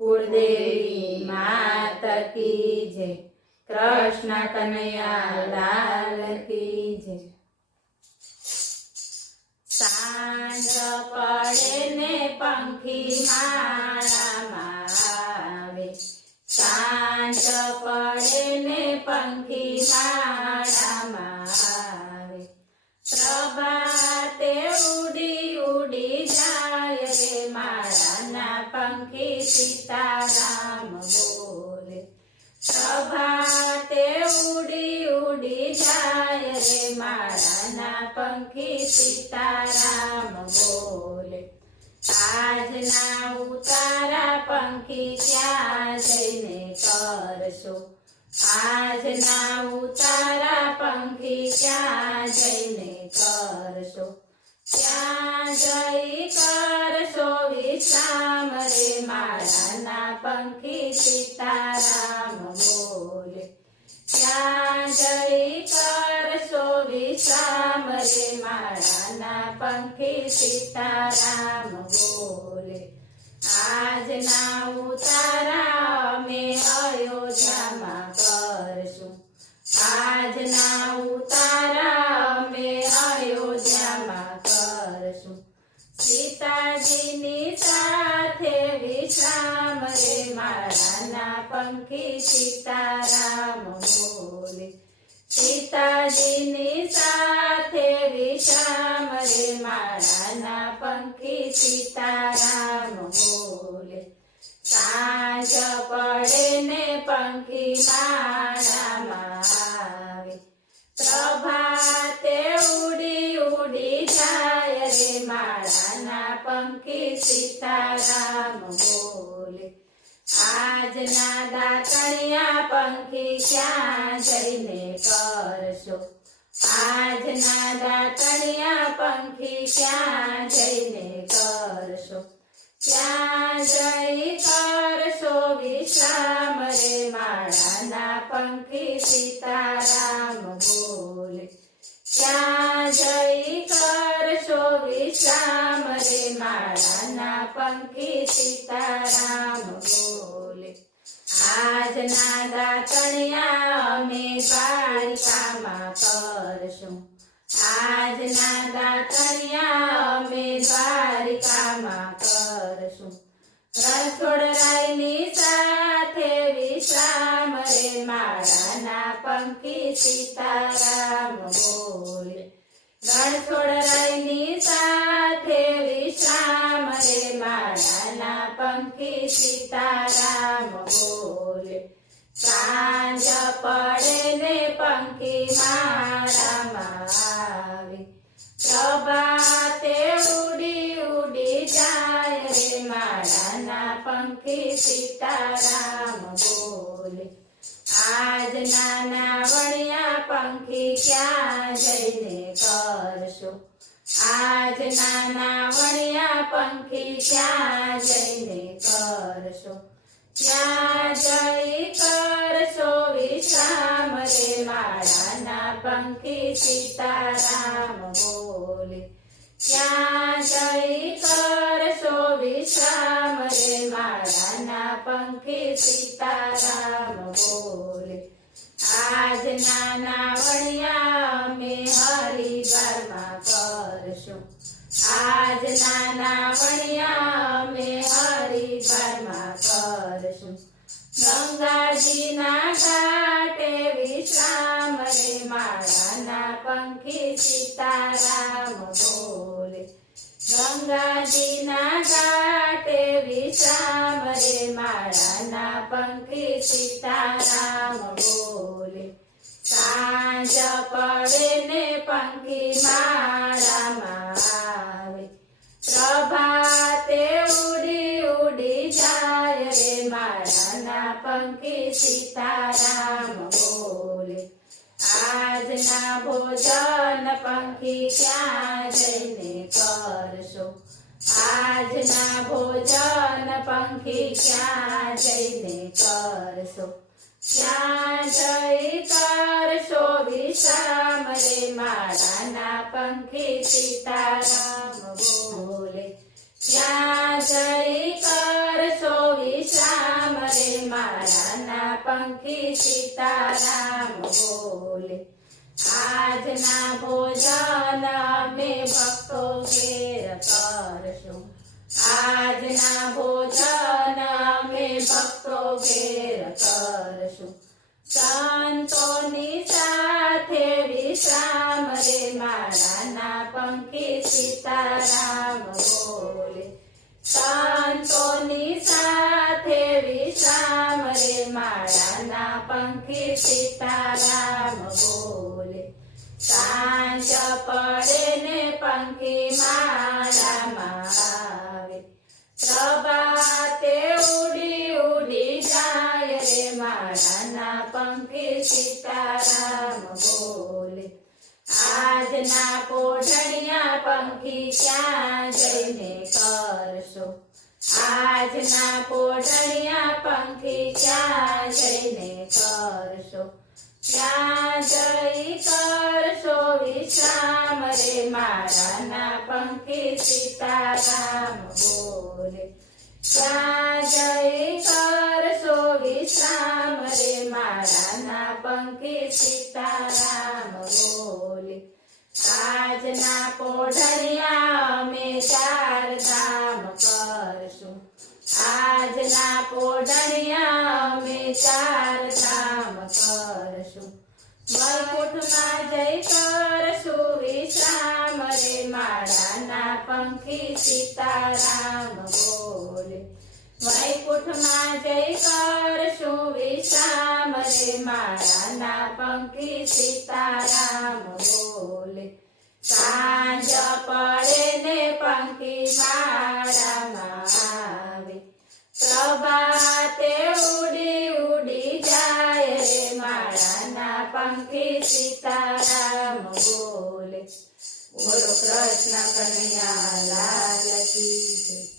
कुलदेवी माता की जय। कृष्ण कन्हैया लाल की जय। सांज पड़े ने पंखी माळामां आवे, सांज पड़े ने पंखी माळामां आवे। प्रभाते उड़ी उड़ी जाय रे माळाना पंखी सीताराम बोले। प्रभाते उड़ी उड़ी जाय रे माळाना पंखी सीताराम बोले। આજના ઉતારા पंखी क्या जईने करशो, આજના ઉતારા पंखी क्या जईने करशो। क्या जई करशो विश्राम रे माळाना पंखी सीताराम बोले। क्या जई करशो विश्राम रे माळाना पंखी सीताराम बोले। આજના ઉતારા અમે અયોધ્યામાં કરશું, આજના ઉતારા અમે અયોધ્યામાં કરશું। સીતાજીની સાથે વિશ્રામ રે માળાના पंखी सीताराम बोले। सीताजीनी साथे विश्राम रे माळाना पंखी सीताराम बोले। सांज पड़े ने पंखी माळामां आवे, प्रभाते उड़ी उड़ी जाय रे माळाना पंखी सीताराम बोले। આજના દાતણિયા पंखी क्या जईने करशो, આજના દાતણિયા पंखी क्या जईने करशो। क्या जई करशो विश्राम रे माळाना पंखी सीताराम बोले। क्या जई करशो विश्राम रे माळाना पंखी सीताराम बोले। આજના દાતણિયા અમે દ્વારિકામાં કરશું, આજના દાતણિયા અમે દ્વારિકામાં કરશું। રણછોડરાયની સાથે વિશ્રામ રે માળાના पंखी सीताराम बोले। રણછોડરાયની સાથે વિશ્રામ રે માળાના पंखी सीताराम बोले। सांज पड़े ने पंखी माळामां आवे, प्रभाते उड़ी उड़ी जाय रे माळाना पंखी सीताराम बोले। આજના નાવણિયા पंखी क्या जईने करशो, આજના નાવણિયા पंखी क्या जईने करशो। क्या जई करशो विश्राम रे माळाना पंखी सीताराम बोले। क्या जई करशो विश्राम रे माळाना पंखी सीताराम बोले। આજના નાવણિયા અમે હરિદ્વારમાં કરશું, આજના નાવણિયા અમે હરિદ્વારમાં કરશું। ગંગાજીના ઘાટે વિશ્રામ રે માળાના पंखी सीताराम बोले। गंगाजीना घाटे विश्राम रे माळाना पंखी सीताराम बोले। सांज पड़े ने पंखी माळामां आवे, प्रभाते उड़ी उड़ी जाय रे माळाना पंखी सीताराम बोले। આજના ભોજન पंखी क्या जईने करशो, આજના ભોજન पंखी क्या जईने करशो। क्या जई करशो विश्राम रे माळाना पंखी सीताराम बोले। क्या जई करशो विश्राम બોલે આજના ભોજન અમે ભક્તો ઘેર કરશું આજના ભોજન અમે ભક્તો ઘેર કરશું સંતોની સાથે વિશ્રામ રે માળાના પંખી સીતારામ બોલે સંતોની સાથે વિશ્રામ રે માળાના પંખી સીતારામ બોલે સાંજ પડે ને પંખી માળામાં આવે પ્રભાતે ઉડી ઉડી જાય રે માળાના પંખી સીતારામ બોલે આજના પોઢણિયા પંખી ક્યાં જઈને કરશો આજના પોઢણિયા પંખી ક્યાં જઈને કરશો ક્યાં જઈ કરશો વિશ્રામ રે માળાના પંખી સીતારામ બોલે ક્યાં જઈ કરશો વિશ્રામ રે માળાના પંખી સીતારામ બોલે આજના પોઢણિયા અમે ચાર ધામ કરશું આજના પોઢણિયા અમે ચાર ધામ કરશું વૈકુંઠમાં જઈ કરશું વિશ્રામ રે માળાના પંખી સીતારામ બોલે વૈકુંઠમાં જઈ કરશું વિશ્રામ રે માળાના પંખી સીતારામ બોલે સાંજ પડે ને પંખી માળામાં આવે પ્રભાતે ઉડી ઉડી જાય રે માળાના પંખી સીતારામ બોલે બોલો કૃષ્ણ કનૈયા લાલ કી જય